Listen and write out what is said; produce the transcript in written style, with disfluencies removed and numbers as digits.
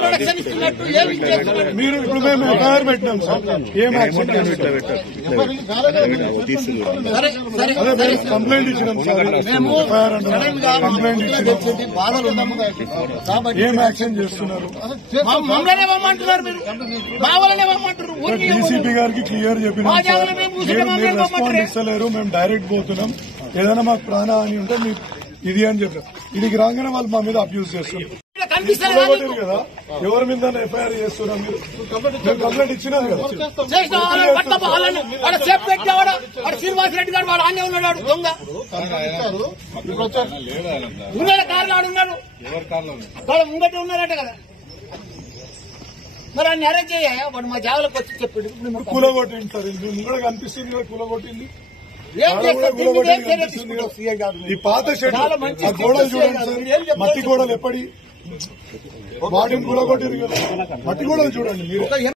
Production ఇస్తున్నట్టు ఏమి చేస్తున్నట్టు మీరు ఇప్పుడు మేము ఎఫ్ఐఆర్ పెట్టినాం సార్. ఏం యాక్షన్ కంప్లైంట్ ఇచ్చినాం సార్. కంప్లైంట్ ఏం యాక్షన్ చేస్తున్నారు? మమ్మల్ని ఇవ్వమంటున్నారు, మీరు బావలనే ఇవ్వమంటారు. డీసీపీ గారికి క్లియర్ చెప్పినాం సార్. మీరు రెస్పాండ్ ఇస్తలేరు, మేము డైరెక్ట్ పోతున్నాం, ఏదైనా మాకు ప్రాణహాని ఉంటే మీకు ఇది అని చెప్పారు. ఇది రాగానే వాళ్ళు మా మీద అబ్యూజ్ చేస్తున్నారు కదా. ఎవరి మీద ఎఫ్ఐఆర్ చేస్తున్నారు? మీరు కంప్లైంట్ ఇచ్చినారు కదా. శ్రీనివాస్ రెడ్డి గారు వాడు ఆనే ఉన్నాడు, దొంగ ఉన్నాడు, కార్లో ఉన్నాడు, వాళ్ళ ముంగట ఉన్నారట కదా. మరి ఆయన అరెస్ట్ చేయ వాడు మా జాగ్రత్తకు వచ్చి చెప్పాడు. కూలగొట్టింది సార్, ముంగడ కనిపిస్తుంది కదా కూలగొట్టింది. ఈ పాత షెడ్ గోడలు చూడండి సార్, మట్టి గోడలు ఎప్పటి వాటిని కూలగొట్టారు కదా. మట్టి గోడలు చూడండి మీరు.